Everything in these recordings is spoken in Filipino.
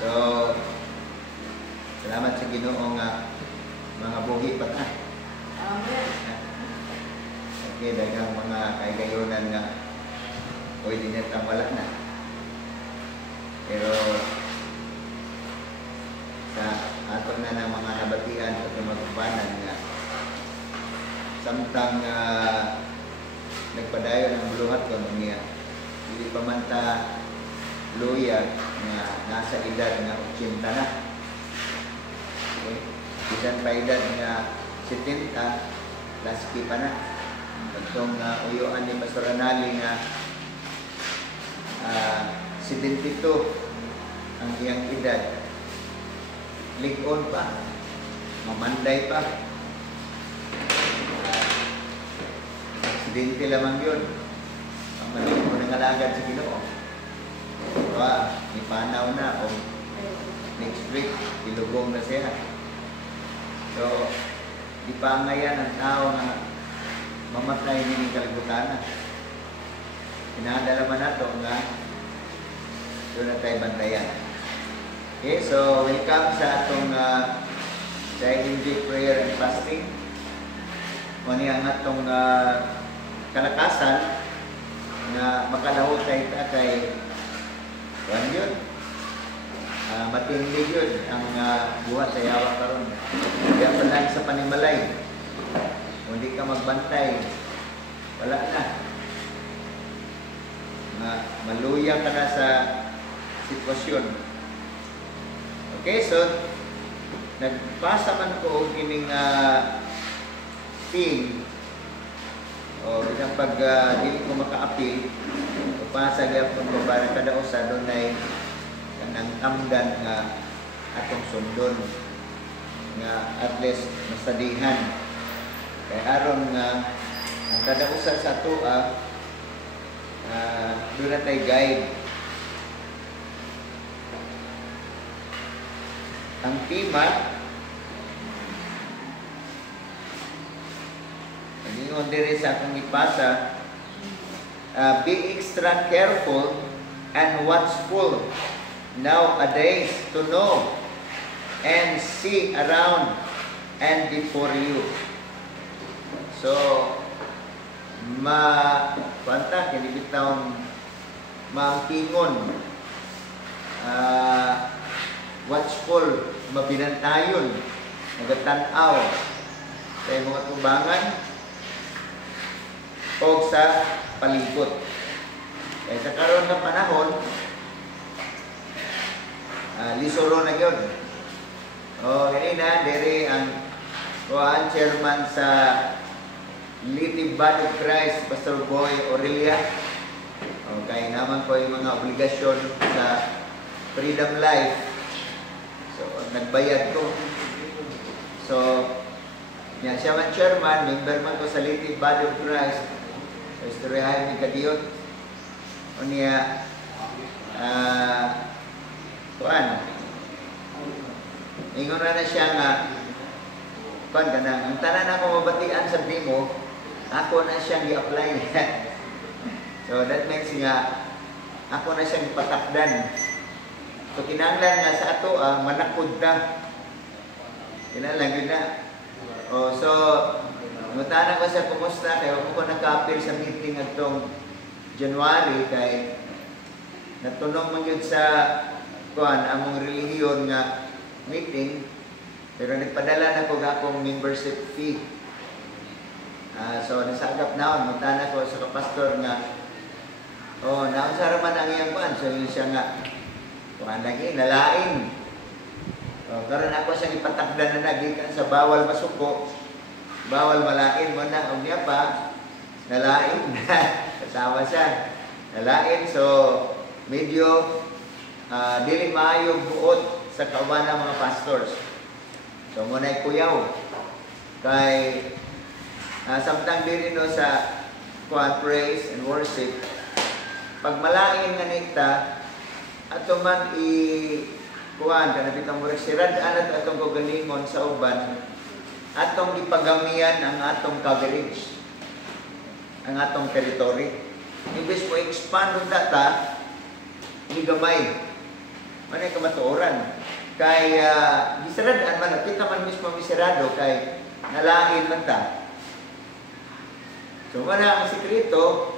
So, salamat sa Ginoo nga mga buhi pa ta. Amen. Okay, daghang mga kaygayonan nga pwede nitang wala na. Pero sa ato na ng mga nabatian at magpanan nga samtang nagpadayon ng buluhat ko niya, hindi pa man ta luya nga nasa edad nga 80 na. Okay. Bisan pa edad nga 70, laski pa na. Itong uyuan ni Pastor Anali nga 72 ang iyang edad. Ligon pa, mamanday pa. Aksidente lamang yun. Pamalit mo ng alagad sa Ginoo. Ipanaw na o next week, ilugong na siya. So, di pa ngayon ang tao na mamatay ng kalibutan. Pinadala man nato nga doon na tayo bantayan. Okay, so welcome sa atong Silent Prayer and Fasting. O niya nga itong kalakasan na makalahot tayo kay kuwan yun. Matindi yun ang buhat sa yawa karon. Kaya pa lang sa panimalay. Kung hindi ka magbantay, wala na. Maluya ka na sa sitwasyon. Okay, so nagpasa man ko og kining team o bilang pag dili ko maka-appeal, pasa gyud kung para kada usa dunay kanang amdan nga atong sundon nga at least masadihan. Kaya aron nga ang kada usa sa atoa doon na tayo guide. Ang tema ingon diri sa akong ipasa, be extra careful and watchful nowadays to know and see around and before you. So, kwanta, kinibitang maangkingon, watchful, mabinantayon, nagatanaw sa mga tubangan o sa palibot. Kaya sa karon ng panahon, lisuro na yun. O, ganina, dere ang chairman sa Litive Body of Christ, Pastor Boy Aurelia. Okay, naman ko yung mga obligasyon sa Freedom Life. So, nagbayad ko. So, yan siya man chairman, member man ko sa Litive Body of Christ. So, istoryahan ni Kadiyot. O niya, kuan, ingon na siya nga, kuan ka na, ang tanan ako mabatian sa mo, ako na siyang i-apply. So that means nga, ako na siyang ipatakdan. So kinahanglan nga sa ato, manakod ta. Kinahanglan yun na. So, mutanan ko sa kumusta, kaya ako ko nag-appeal sa meeting atong January, kay natunong man yun sa kuan, among relihiyon nga meeting, pero nagpadala na ko akong membership fee. So, nasagap naon, mutana ko sa kapastor nga, naon man ang iyang kuan. So, yun siya nga, kuan lagi, nalain. Karon ako siyang ipatakdan na nagikan sa bawal masuko, bawal malain mo na, o niya pa, nalain. Kasama siya. Nalain, so, medyo, dili maayo buot sa kauban ng mga pastors. So, muna'y kuyaw. Kay, samtang diri no sa praise and worship, pag malain nga nita, ato man kuan kana bitang murag sirad-an at atong kagalingon sa uban, atong ipagamian ang atong coverage, ang atong territory. Imbes mo expand ang data, ni gamay. manay kamatuoran. Kay gisaradaan man, kita man mismo misirado kay nalain man ta. So wala ang sikreto,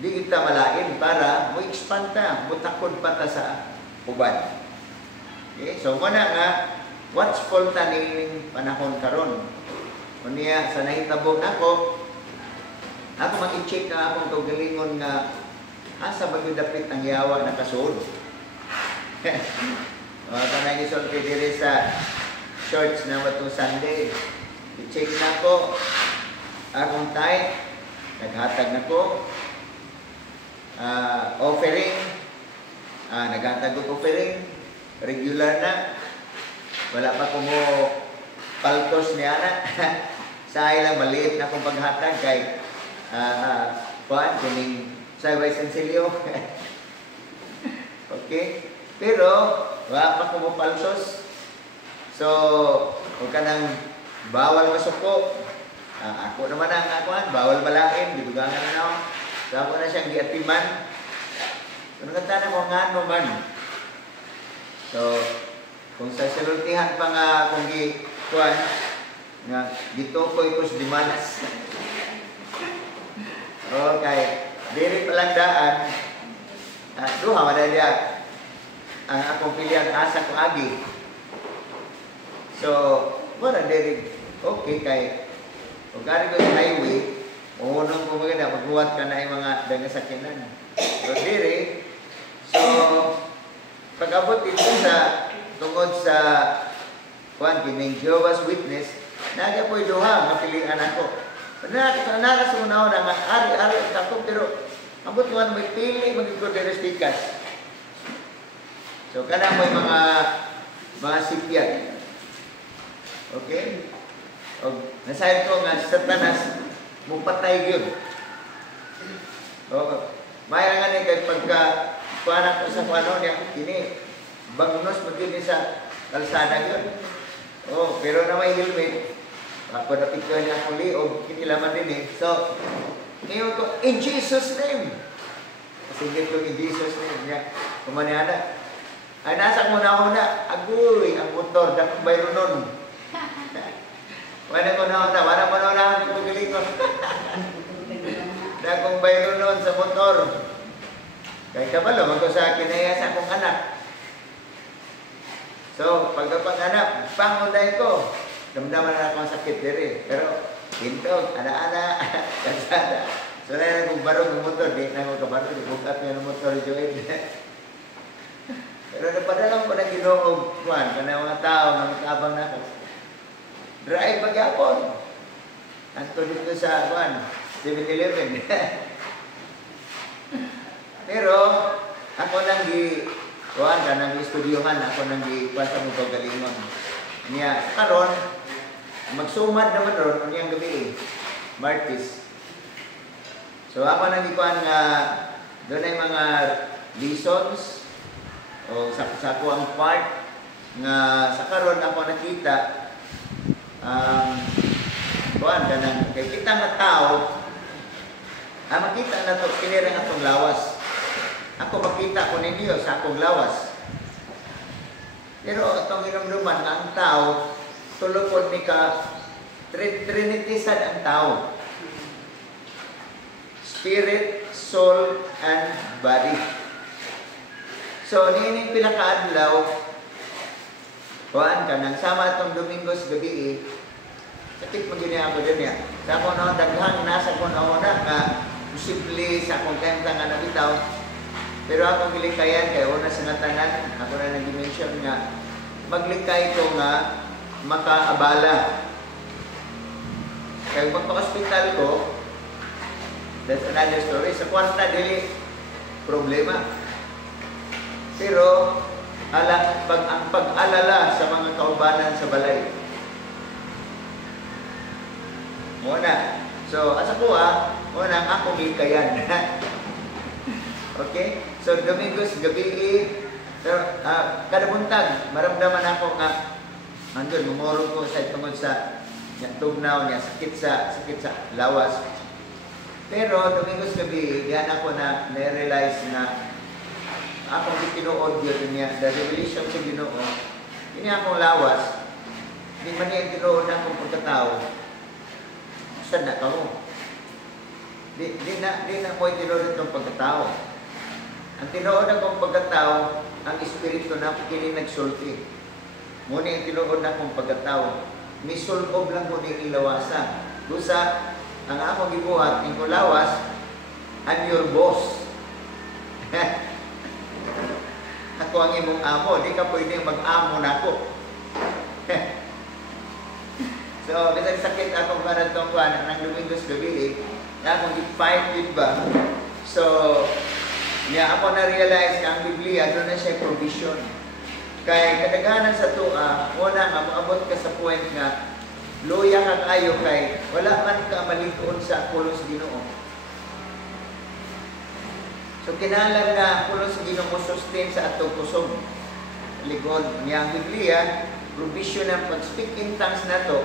di kita malain para mo expand ta, mutakod pa ta sa uban. Okay? So wala nga, watchful ta ning panahon karon. Unya sa nahitabo nako, ako mag-check na akong kaugalingon nga asa ba yung dapit ang yawa na kasood. Kanay isol kay diri sa shorts na watong Sunday. I-check na ko akong tight, naghatag na ko offering, naghatag ko offering regular na, wala pa ko mo paltos ni ana. Sa ilang maliit na akong paghatag kay kuan kining Saybay Sensilio. Okay, pero wala pa ko mo paltos. So huwag ka nang bawal masuko. Ako naman ang akuan, bawal balain, gidugangan na ako. So ako na siyang giatiman. So nagkatanan ko nga ano man. So kung sa sinultihan pa nga kung gikuan, nga gitukoy ko sa dimanas. Okay, diri pa lang daan. Duha madalya ang akong pilihan asa ko agi. So wala diri okay kay kung gari ko sa highway, unong ko maganda, magbuhat ka na yung mga dangasakinan. So, diri, so, pag-abot dito sa, tungkol sa, kuhan, kining Jehovah's Witness, nagya po'y duha, mapilian ako. Nakas mo na ako na, ari-ari ako, pero, abot mo na may pili, magigod na respikas. So, kana mo yung mga sipyat. Okay? O, nasabi ko nga, Satanas, mupatay yun. O, mayroon nga kay pagka, panak ko sa ano niya, kini, bagnos mo din sa kalsada yun. O, pero na may helmet, ako napiktuhan niya akong liog, kinilaman din eh. So, ngayon ko, in Jesus' name. Kasi ko in Jesus' name niya. Kumaniana. Ay, nasa muna-una, agoy, ang motor, dakong bayro nun. Wala ko na ang pagaling ko. Dakong bayro nun sa motor. Kaya kabalo, mag sa akin na sa akong anak. So, pagkapanganak, pangunday ko. Damdaman na akong sakit diri. Pero, hinto, ana-ana, kasada. So, na kong barong ng motor, di na ako kabarong, bukat nga ng motor, Joel. Pero napadala ko na ginoog, Juan, kana mga tao na magkabang na ako. Drive mag-apon. Anto dito sa 7-Eleven. Pero, ako nang kuhan ka, nang istudyohan, ako nang kuhan sa mga pagalingon. Niya, karon, magsumad naman ron, niyang gabi Martis. So, ako nang kuhan nga, doon ay mga lessons, o sa ako ang part, nga sa karon ako nakita, kuhan ka nang, kay kita nga tao, makita na ito, kinirang atong lawas. Ako makita ko ninyo sa akong lawas. Pero itong inumduman nga ang tao, tulupod ni ka, Trinity sad ang tao. Spirit, soul, and body. So, niining pila kaadlaw, kuhaan ka nang sama itong Domingos gabi sakit mo giniya ako din niya. Sa akong na daghang nasa ko na una ka posible sa akong kanta nga nabitaw. Pero akong gilikayan kay una sa natanan, ako na nag-mention nga maglikay ko nga makaabala. Kaya magpa-hospital ko, that's another story. Sa kwarta, dili problema. Pero, ang pag-alala sa mga kaubanan sa balay. Muna. So, asa ko muna ako gilikayan. Okay? So, Domingos, gabi, kada buntag, maramdaman ako nga, andun, gumuro ko sa tungod sa tugnaw niya, sakit sa lawas. Pero, Domingos gabi, diyan ako na realize na akong itinuod yun niya, the revelation sa Ginoo, ini akong lawas, hindi man niya itinuod na akong pagkatao, saan na ka mo? Di na mo itinuod itong pagkatao. Ang tinuod akong pagkatao, ang Espiritu na kini nagsulti. Muna yung tinuod akong pagkatao, misulkob lang mo ni ilawasa. Kusa, ang akong gibuhat, yung lawas, I'm your boss. Ako ang imong amo, di ka pwede mag-amo na ako. So, kasi sakit akong kanatong kuhan, ng Domingos gabi akong i-fight with ba? So, ako na-realize na ang Biblia, doon na siya provision. Kaya kadaganan sa tuwa, una nga, maabot ka sa point nga, luya ka kayo kay, wala man ka malituon sa pulos Ginoo. So, kinalang na pulos Ginoo sustain sa atong kusog. Ligod niya ang Biblia, provision ng pag-speak in tongues na to.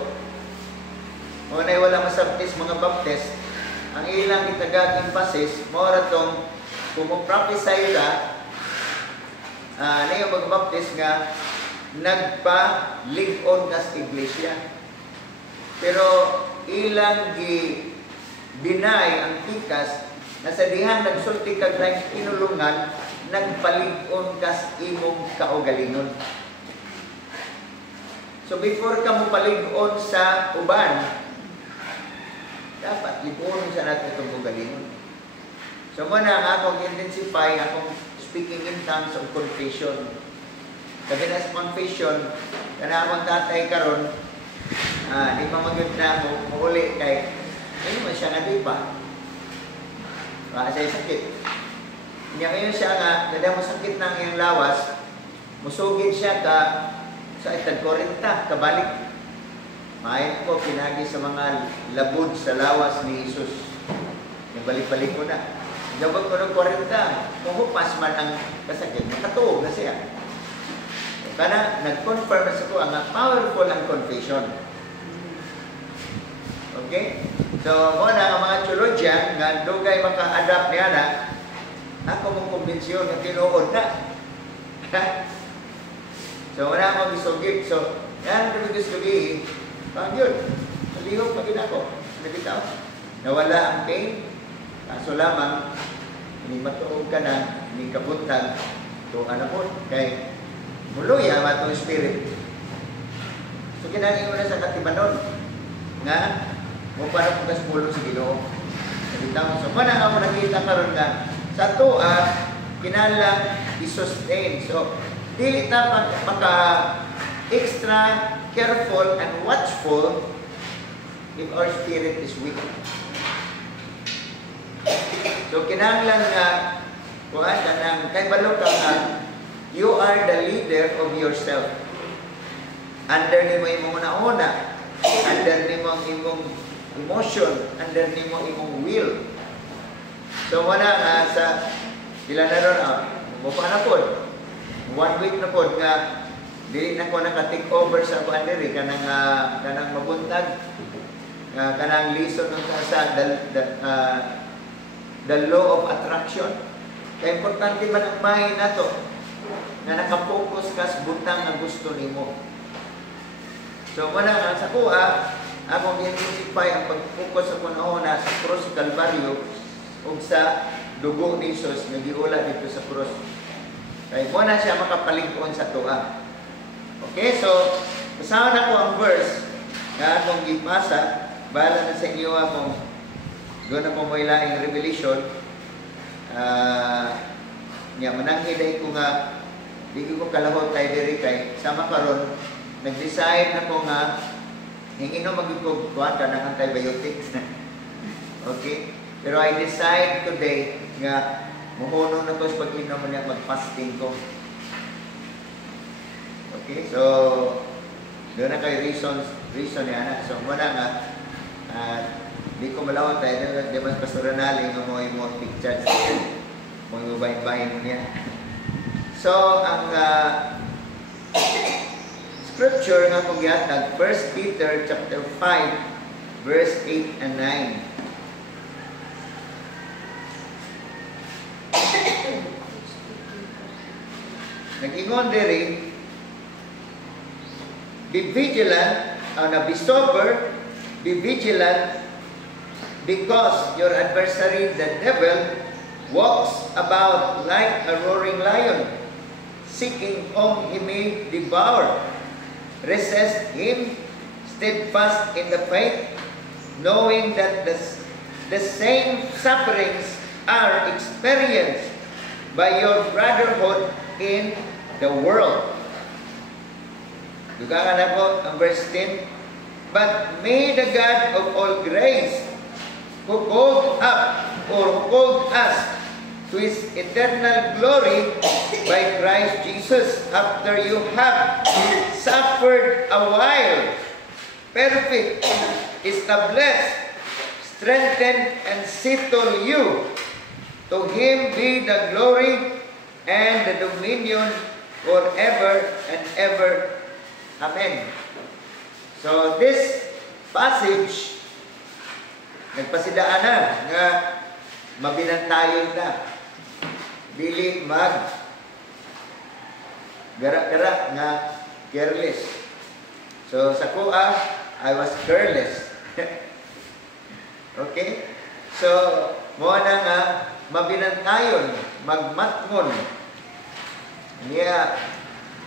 Una'y wala masabtis mga baptist, ang ilang itagag emphasis, mora tong kumuprophesy ka, na yung mag-baptist nga, nagpa-ligon ka sa iglesia. Pero ilang dinay ang tikas, na sa dihan nagsulti kag na inulungan, nagpaligon ka sa imong kaugalingon. So before ka mo paligon sa uban, dapat lipunin sa natin itong kaugalingon. So muna ang akong intensify, akong speaking in tongues of confession. Sabi na sa confession, kana akong tatay karon, di pa magyud na ako, mahuli kay, ano man siya nga di pa? Sa'yo sakit. Niya ngayon siya nga, kada mo sakit ng iyong lawas, musugid siya ka sa itag 40, kabalik. Maayos ko, pinagi sa mga labod sa lawas ni Jesus. Yung balik-balik ko na. Jabot ko ng 40, kung hupas man ang kasakit, nakatuog na siya. So, kana, nag-confirm na sa ko, ang powerful ang confession. Okay? So, muna ang mga theologian, nga dugay maka-adapt niya na, ako mong kumbensyon na tinuod na. So, wala akong isugit. So, yan ang gusto sabihin, yun, nalihog pagin ako. Nagitaw. Nawala ang pain. Kaso lamang, hindi matuog ka na, hindi kabuntag. Ito anak mo, kay muluya matong spirit. So, kinangin mo na sa katibanon. Nga, mo para pugas pulo sa Ginoo. Nagitaw. So, mana ako nakita karon nga, sa tuwa, kinala i-sustain. So, dili ta maka extra careful and watchful if our spirit is weak. So, kinahanglan nga, kuhaan ka ng, kay balo ka nga, you are the leader of yourself. Under ni mo imong una-una, under ni mo imong emotion, under ni mo imong will. So, wala nga sa, ilan na ron, mupa na po. 1 week na po nga, dili na ko naka-take over sa kuandiri, kanang mabuntag, kanang lison ng sa the law of attraction. Kaya importante man ang mahin na to, na nakapokus ka sa buntang na gusto nimo. So, wala nga sa kuha, akong intensify ang pag-focus sa kunahona sa cross sa Calvario o sa dugo ni Jesus na giula dito sa cross. Kaya muna siya makapaligon sa tuwa. Okay, so, kasama na ko ang verse na akong gipasa. Bahala na sa inyo akong doon ako mo ilaing revelation. Mananghiday ko nga, di ko kalahot tayo diri kay sama karon nag-decide na ko nga hingin na mag-ipog-kuhan ka ng antibiotics. Okay? Pero I decide today nga muhuno na ko sa pag-inom niya, mag-fasting ko. Okay? So, doon na kayo reason niya na. So, muna nga, di ko malawang tayo, di mas pastoranali nga mo yung pictures mo yung bahin-bahin mo niya. So, ang scripture nga kong yatag, 1 Peter chapter 5, verse 8 and 9. nag-ingon diri, be vigilant, be sober, be vigilant, because your adversary, the devil, walks about like a roaring lion, seeking whom he may devour. Resist him, steadfast in the faith, knowing that the same sufferings are experienced by your brotherhood in the world. Dugangan ako ang verse 10. But may the God of all grace, who called us to His eternal glory by Christ Jesus, after you have suffered a while, perfect, establish, strengthen, and settle you. To Him be the glory and the dominion forever and ever. Amen. So this passage, nagpasidaan na nga mabinantayon na. Dili mag gara-gara nga careless. So sa kuha, I was careless. Okay? So mo na nga mabinantayon, magmatngon. Niya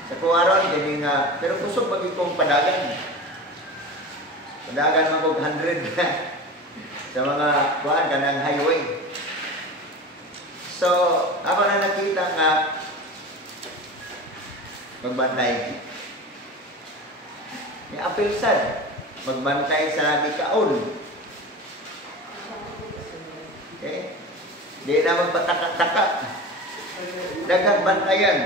sa kuwaron gani nga pero kusog magikong padagan. Padagan man kog 100 sa mga kuan kanang highway. So ako na nakita nga magbantay. Ni apil sad magbantay sa dikaon. Okay? Di na magpataka-taka. Daghang bantayan.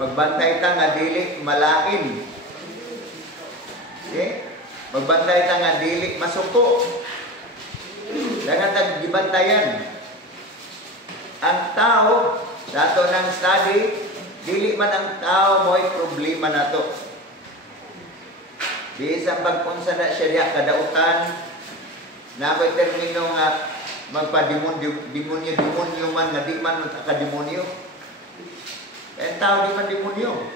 Magbantay ta nga dili malain. Okay? Magbantay ta nga dili masuko. Daghang tag gibantayan. Ang tao, dato ng study, dili man ang tao mo'y problema nato. Di sa pagpunsa na siya kadautan, na ako'y termino nga magpa-demonyo man, nga di man ka-demonyo. Kaya tao di man demonyo.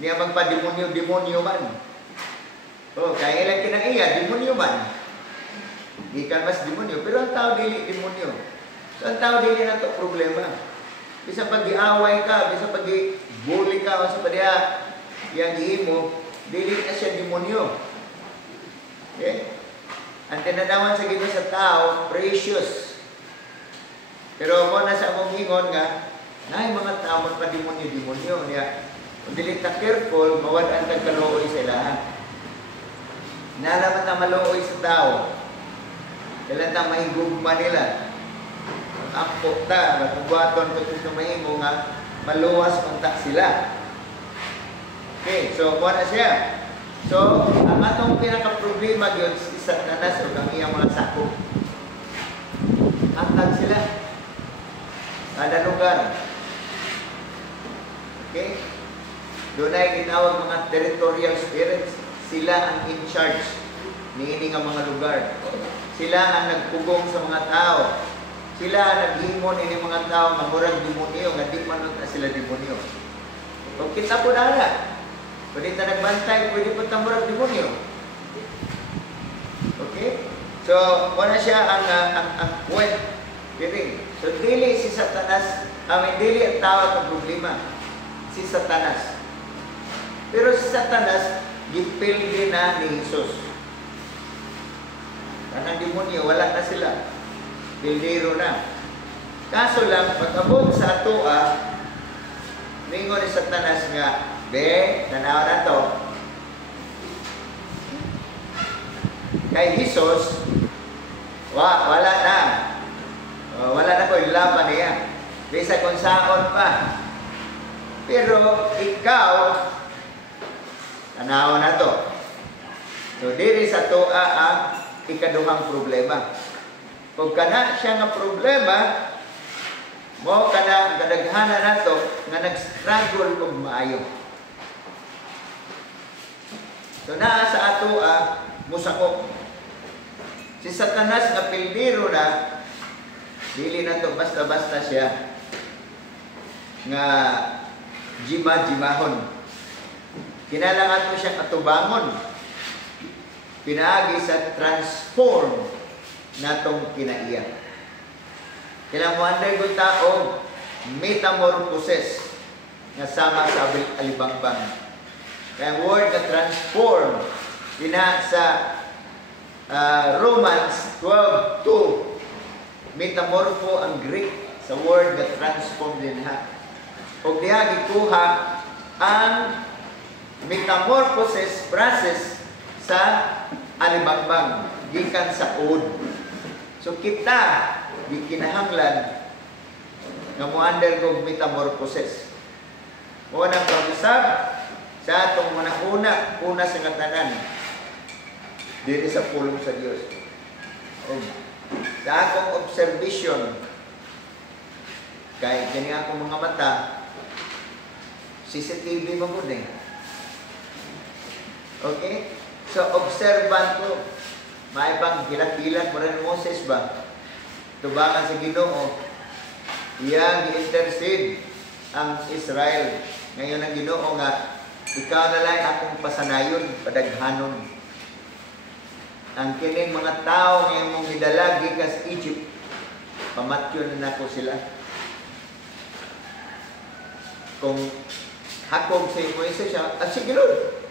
Niya magpa-demonyo man. Oh, kaya ilang kinaiya, demonyo man. Di ka mas demonyo, pero ang tao dili demonyo. So, ang tao dili na ito problema. Bisa pag-iaway ka, bisa pag-bully ka, o sa padiha, yang ihimo, dili na siya demonyo. Okay? Ang tinanawan sa Ginoo sa tao, precious. Pero mo na sa among ingon nga, na mga tao magpa-demonyo niya. Kung dili ta careful, mawad-an kag kaluoy sa ilahan. Nalaman na maluoy sa tao. Kailan ta mahigugma nila. Ampo ta, magbuhaton ko ito mahimo nga maluwas kontak sila. Okay, so kuha na siya. So, ang atong pinaka-problema yun si Satanas o ang iyang mga sakop. Antag sila. Kada lugar. Okay? Doon ay ginawag mga territorial spirits. Sila ang in charge niini nga mga lugar. Sila ang nagpugong sa mga tao. Sila ang naghimon ini mga tao nga murag demonyo, nga di man na sila demonyo. Kung kita po na pwede ta nagbantay, pwede po ta murag demonyo. Okay? So, wala siya ang point. So, dili si Satanas, dili ang tao ang problema. Si Satanas. Pero si Satanas, gipildi na ni Jesus. Kanang demonyo, wala na sila. Pildero na. Kaso lang, pag-abot sa atoa, ningon ni Satanas nga, be, tanaw na to. Kay Jesus, wala na. Wala na ko yung laban niya. Bisa kung saon pa. Pero ikaw, tanaw na to. So, diri sa toa ang ikaduhang problema. Kung kana siya nga problema, mo kana kadaghanan nato nga nag-struggle og maayo. So naa sa atoa musako. Si Satanas nga pildero na dili na to basta-basta siya. nga jima-jimahon. Kinalangan mo siyang atubangon. Pinaagi sa transform natong kinaiya. Kailangan mo undergo tao metamorphosis nga sama sa alibangbang. Kaya ang word na transform sa Romans 12:2, metamorpho ang Greek sa word na transform din ha. O diha gikuha ang metamorphosis process sa alibangbang gikan sa ud. So kita di kinahanglan nga mo undergo metamorphosis. Mo nang pag-usab sa atong una sa ngatanan diri sa pulong sa Dios. Sa akong observation kay kini akong mga mata CCTV mo gud eh. Okay? So observant ko may bang kilak-kilak mo rin Moses ba? Tubangan sa Ginoo. Iya gi-intercede ang Israel. Ngayon ang Ginoo nga ikaw na lang akong pasanayon, padaghanon. Ang kining mga tao nga imong gidala gikan sa Egypt, pamatyon na ko sila. Kung hakog sa Moises siya, sige Lord.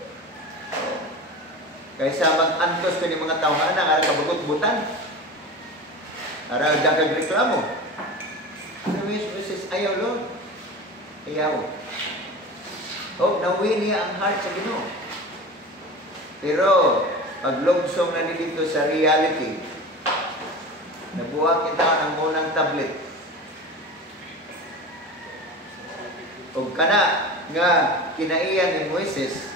Kaysa mag-antos ko ni mga tao nga na, ara kabagot-butan. Ara dagag reklamo. Moises, ayaw Lord. Ayaw. Nawin niya ang heart sa Ginoo. Pero, paglugsong na dito sa reality, nabuhat kita ng munang tablet. O kana nga kinaiyan ni Moises,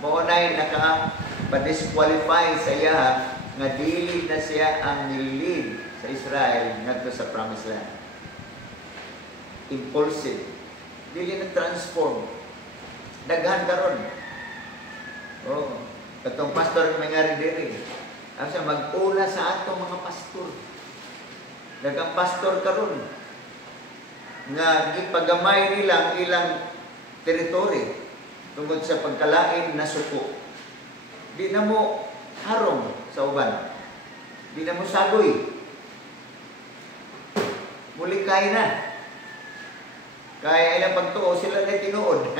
maunay naka-disqualify sa iya nga dili na siya ang nilid sa Israel ngadto sa Promised Land. Impulsive. Dili na transform. Daghan karon. Katong pastor may nga rin diri. Ang siya mag-una sa atong mga pastor. Dagang pastor karon nga gipagamay nilang ilang teritoryo tungod sa pagkalain na suko. Di na mo harong sa uban. Di na mo sagoy. Mulikay na. Kaya ilang pagtuo sila na tinuod.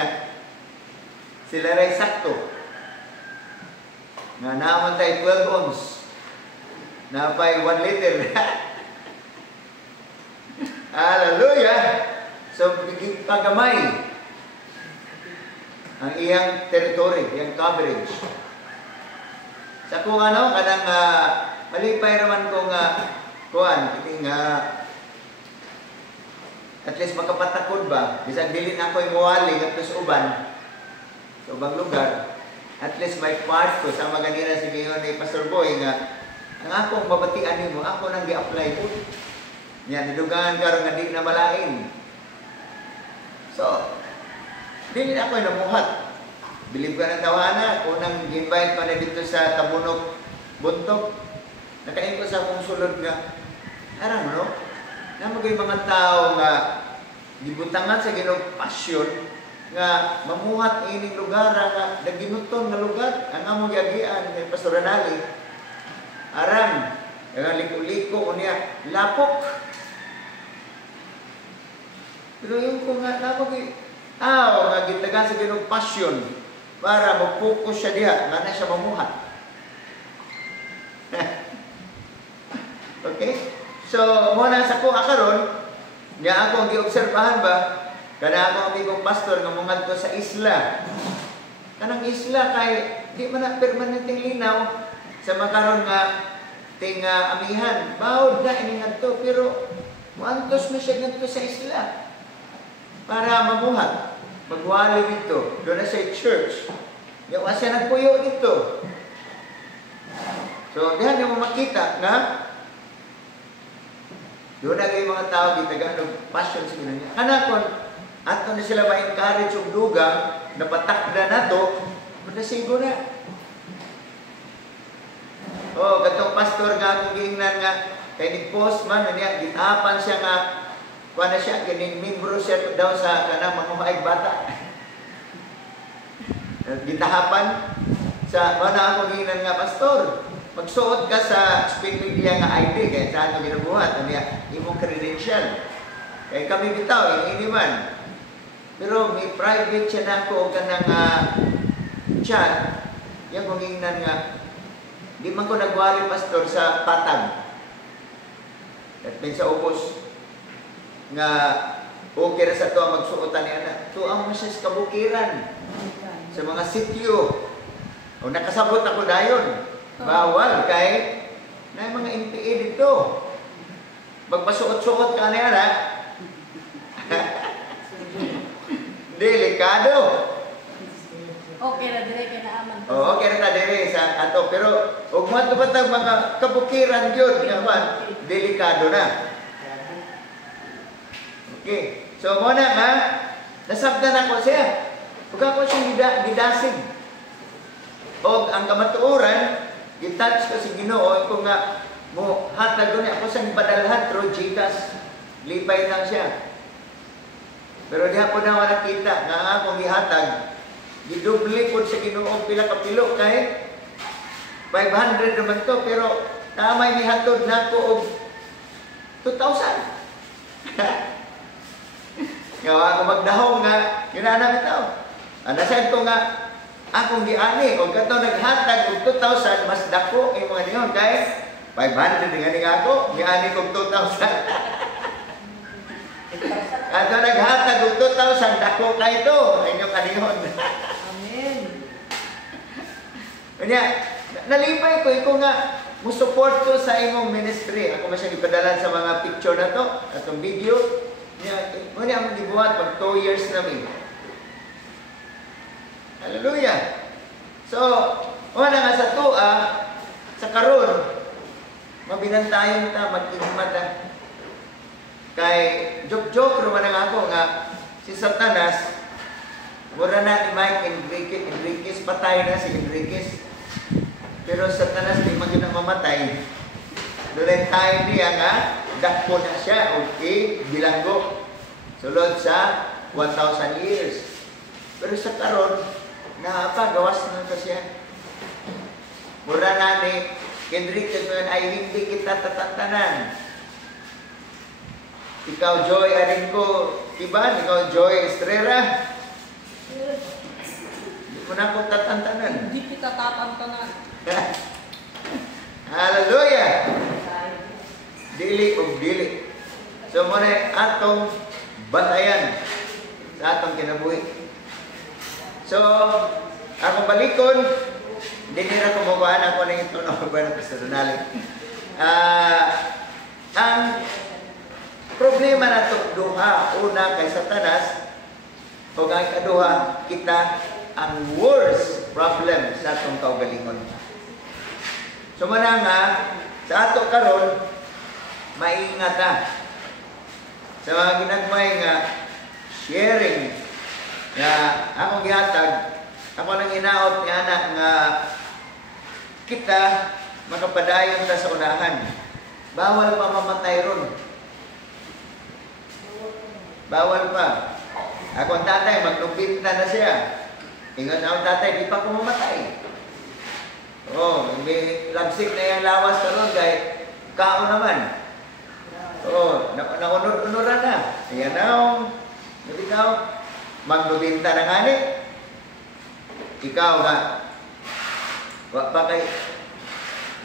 Sila rin sakto. Nga naman tayo 12 ounce. Napay 1 liter. Hallelujah! So, pagamay ang iyang territory, iyang coverage. Sa kung ano, kanang malipay naman kung kuhan, kiting at least makapatakod ba? Bisag dili na ako'y muwali at plus uban sa ubang lugar. At least may part ko sa maganira si ngayon ni Pastor Boy nga ang akong mabatian nimo, ako nang gi-apply po. Yan, nidugangan karon nga di na malain. So, dili na ako'y namuhat. Bilib ka ng tawana, unang invite pa na dito sa Tabunok, Buntok. Nakain ko sa akong sulod nga, arang no? Namagay mga tao nga gibutangan sa Ginoong pasyon nga mamuhat ining lugar nga daginuton nga lugar ang among giagian ni Pastor Ranali. Aram, nga liko-liko unya lapok. Pero yung ko nga namagay nga gitagan sa Ginoong pasyon para mag-focus siya diha nga na siya mamuhat. Okay? So, muna sa ko karon, nga ako giobserbahan ba, kana ako ang bigong pastor nga mungadto sa isla. Kanang isla kay di man na permanenteng linaw sa makaron nga ting amihan. Bawod na ini ngadto pero muantos na siya ngadto sa isla para mamuhat. Magwali dito, doon na sa church. Yung siya nagpuyo dito. So, diyan yung makita nga doon na kayo mga tao dito, gano'ng passion sa niya. Kanakon, ato na sila ma-encourage yung dugang na patakda na to, matasigo na. Katong pastor nga akong giingnan nga, kay ni post man, gitapan siya nga, kuha na siya, kining membro siya daw sa kanang manguhaig bata. Gitahapan sa mana ako ginan nga pastor. Magsuot ka sa speaking niya nga ID kaya sa ato ginabuhat niya imong credential. Kaya kami bitaw ini man. Pero may private siya nako kanang chat. Yang kong ingnan nga di man ko nagwali pastor sa patag. At sa upos nga okay ra sa to magsuotan niya na. Tuang mo siya sa kabukiran. Sa mga sityo. O nakasabot ako dayon. Bawal kay na mga NPA dito. Magpasuot-suot ka na delikado. Okay na dire kay naaman. Oo, okay na ta dire sa ato pero ug mo tupatag mga kabukiran gyud nga man delikado na. Okay. So mo na nga nasabdan ako siya. Ug ako siya gidasig. Og ang kamatuoran gitouch ko si Ginoo ko nga mo hatag ko niya ako sa padalhan through GCash. Lipay lang siya. Pero diha po na nakita nga akong gihatag gidubli po sa Ginoo pila ka pilo kay 500 naman to pero namay mihatod nako og 2,000. Nga ako magdahong nga ginanamit tao. Anasan ko nga akong giani og kato naghatag og 2,000 mas dako imo nga niyon kay 500 ngani nga ako giani kog 2,000. Kato naghatag og 2,000 dako kay to inyo kanihon. Amen. Kanya nalipay ko nga mo support ko sa imong ministry. Ako man siya ipadalan sa mga picture na to atong video. Mo ni ang gibuhat pag 2 years na mi. Hallelujah. So, wala nga sa tua, sa karon, mabinantayon ta, mag-ihimat ta. Kay, joke-joke naman nga ako nga, si Satanas, mura na ni Mike Enriquez, patay na si Enriquez. Pero Satanas, di man yun ang mamatay. Doon time niya nga, dakpo na siya, okay, bilanggo. Sulod sa 1,000 years. Pero sa karon, gawas na ito siya. Mura na ni Enriquez ay hindi kita tatantanan. Ikaw Joy Arinco, iba? Ikaw Joy Estrella? Hindi mo na akong tatantanan. Hindi kita tatantanan. Hallelujah! Dili o dili. So muna atong batayan sa atong kinabuhi. So, ako balikon, hindi nila kumukuhaan ako ng ito na ba ng personality. Ang problema na ito, duha, una kay Satanas, o ang ikaduha, kita ang worst problem sa atong kaugalingon. So, muna nga, sa ato karon, maingat na. Sa mga ginagmay nga, sharing, nga akong gihatag, ako nang inaot ni anak nga kita makapadayon ta sa unahan. Bawal pa mamatay ron. Bawal pa. Akong tatay, maglupit na siya. Ingat akong tatay, di pa ko mamatay. Oh, may lagsik na yung lawas karon kay kao naman. Oh, naunod-unuran na. Ayan na akong, nabitaw. Maglubinta na nga ni. Ikaw nga, pa kay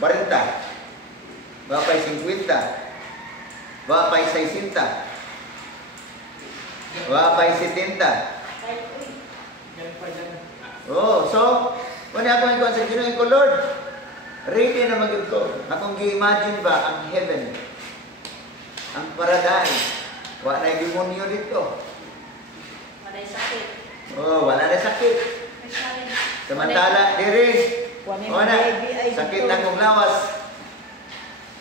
40, ba pa'y 50, ba pa'y 60, ba pa'y 70. Oh, so, kung ako yung sa Ginoo ko, Lord, ready na magod ko. Akong gi-imagine ba ang heaven, ang paradise, wala na demonyo dito. Sakit. Oh, wala na sakit. Samantala, diri, wala, sakit na kong lawas.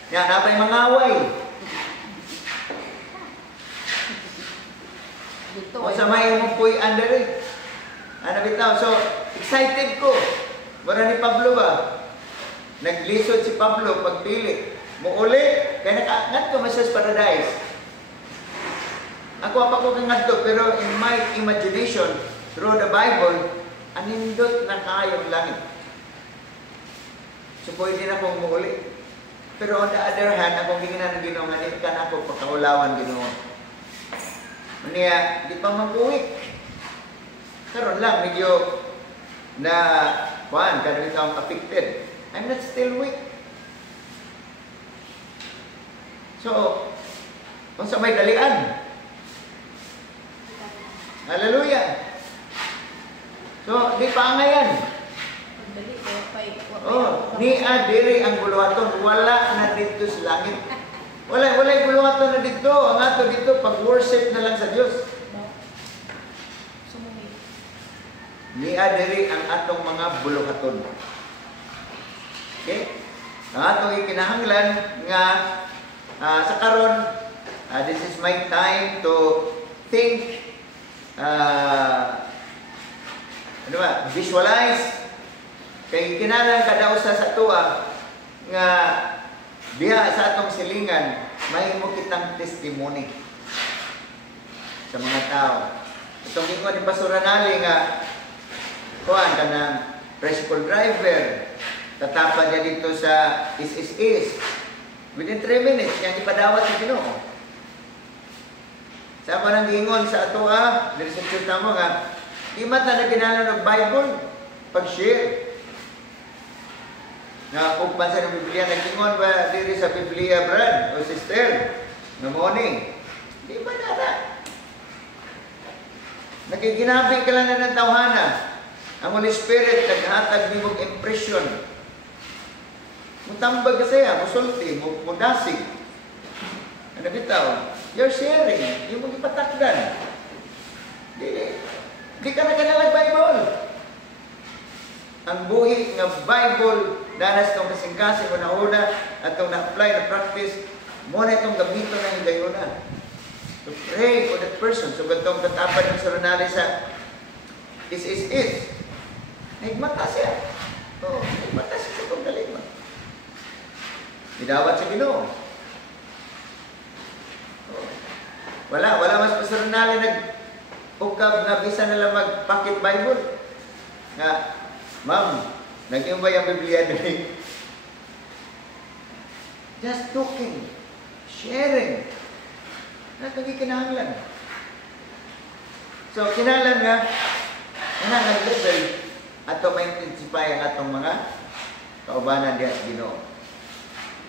Yan, napay mangaway. O sa may mong puy-an diri. Ano bitaw? So, excited ko. Mara ni Pablo ba? Naglisod si Pablo pagpili. Muuli, kaya nakaangat ko masas paradise. Ako pa ko kang ngadto, pero in my imagination, through the Bible, anindot na kayong langit. So, pwede na akong muuli. Pero on the other hand, akong gingan ng Ginoo, nga di ka na ako pagkaulawan Ginoo. Niya, di pa mag-uwi. Karon lang, medyo na, kanang ikaw affected. I'm not still weak. So, kung sa may dalian. Hallelujah. So, di pa ngayon. Dali ko pay. Oh, ni adiri ang buluhaton, wala na dito sa langit. Wala buluhaton na dito. Ang ato dito, pag-worship na lang sa Diyos. Sumumi. Ni adiri ang atong mga buluhaton. Okay? Ang atong ikinahanglan nga sa karon, this is my time to think, visualize. Kay kinahanglan kada usa sa tuwa nga diha sa atong silingan mahimo kitang testimony sa mga tao. Itong ingon ni Pastor Ranali nga kuan kanang tricycle driver tatapad niya dito sa is within 3 minutes yang ipadawat sa Ginoo. Sa manang giingon sa atoa diri sa church mo nga di mata na kinahanglan og Bible pag-share. Na kung pansa ng Biblia, nagtingon ba diri sa Biblia, brad o sister, na morning? Di ba nada? Nakikinabi ka lang na ng tawhana. Ang Holy Spirit, naghatag ni mong impression. Mutambag ka saya, musulti, mudasig. Ano bitaw? You're sharing. Yung mong ipatakdan. Di ka na kanalag Bible. Ang buhi nga Bible danas tong kasing-kasing una-una at itong na-apply na practice mo na itong gamiton na higayon na. To pray for that person. So, itong katapad ng Saranali sa is. Nagmata siya. Oo, nagmata siya sa itong galing mo. Idawat sa Ginoo. Wala mas pa Saranali nag-ukab na bisa nila mag-pocket Bible. Nga, ma'am, nag-imbay ang Biblia din. Just talking, sharing. Nakagi kinahanglan. So, kinahanglan nga, nag-level ato ma-intensify ang atong mga kaubanan diya sa Ginoo.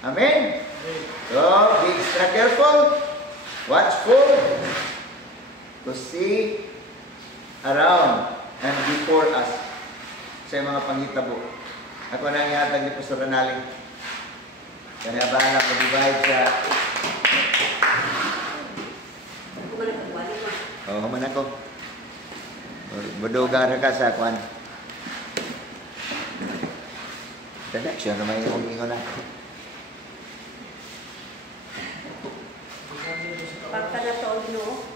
Amen? So, be extra careful, watchful, to see around and before us sa mga panghitabo. Ako na ihatag ni Pastor Ranali. Kaya bahala mag-divide sa... Oo, man ako. Budugar ka sa kwan. Introduction na may ingon na. Pagka na to, Ginoo,